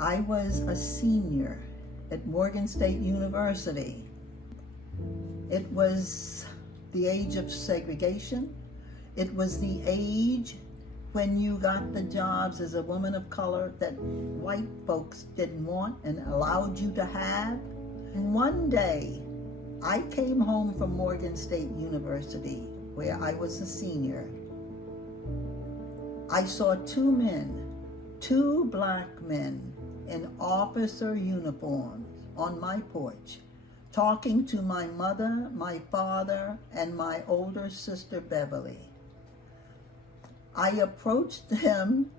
I was a senior at Morgan State University. It was the age of segregation. It was the age when you got the jobs as a woman of color that white folks didn't want and allowed you to have. And one day, I came home from Morgan State University, where I was a senior. I saw two men, two black men in officer uniforms on my porch, talking to my mother, my father, and my older sister, Beverly. I approached them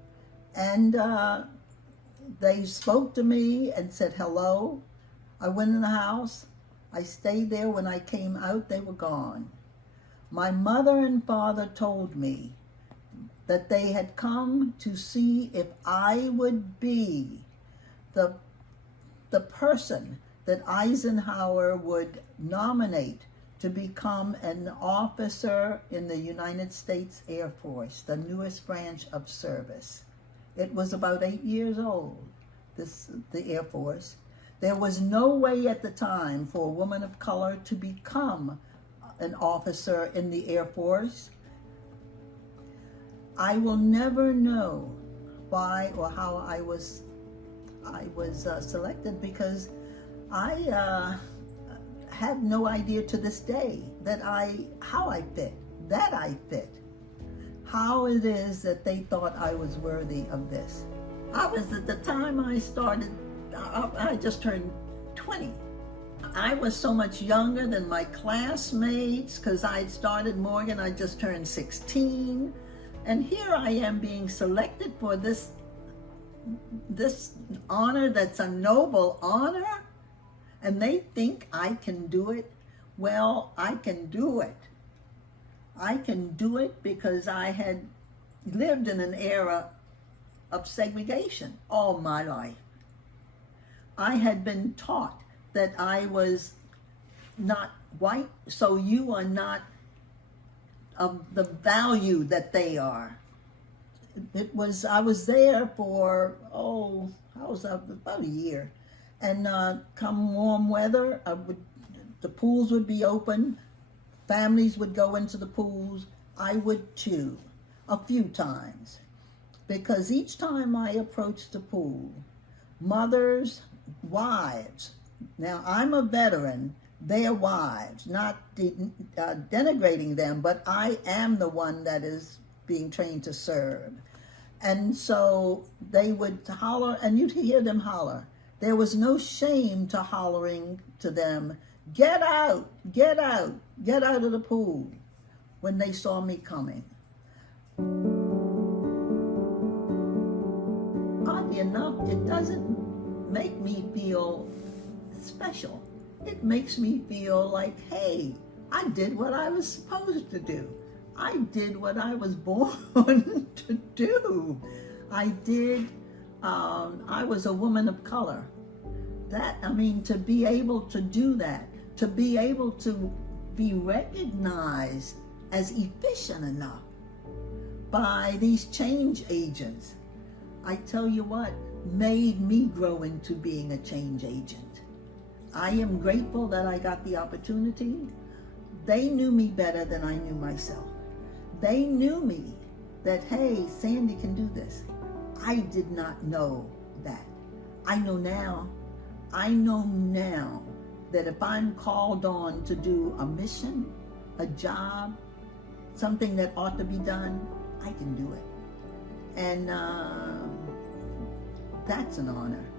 and they spoke to me and said hello. I went in the house. I stayed there. When I came out, they were gone. My mother and father told me that they had come to see if I would be the person that Eisenhower would nominate to become an officer in the United States Air Force, the newest branch of service. It was about 8 years old, the Air Force. There was no way at the time for a woman of color to become an officer in the Air Force. I will never know why or how I was selected, because I have no idea to this day how I fit, how it is that they thought I was worthy of this. I was, at the time I started, I just turned 20. I was so much younger than my classmates because I had started Morgan, I just turned 16. And here I am being selected for this honor that's a noble honor, and they think I can do it. Well, I can do it. I can do it because I had lived in an era of segregation all my life. I had been taught that I was not white, so you are not of the value that they are. I was there for, about a year. And come warm weather, the pools would be open, families would go into the pools. I would too, a few times. Because each time I approached the pool, mothers, wives, now I'm a veteran, their wives, not denigrating them, but I am the one that is being trained to serve. And so they would holler, and you'd hear them holler. There was no shame to hollering to them, get out, get out, get out of the pool, when they saw me coming. Oddly enough, it doesn't make me feel special. It makes me feel like, hey, I did what I was supposed to do. I did what I was born to do. I was a woman of color. To be able to do that, to be able to be recognized as efficient enough by these change agents, I tell you what, made me grow into being a change agent. I am grateful that I got the opportunity. They knew me better than I knew myself. They knew me that, hey, Sandy can do this. I did not know that. I know now that if I'm called on to do a mission, a job, something that ought to be done, I can do it. And that's an honor.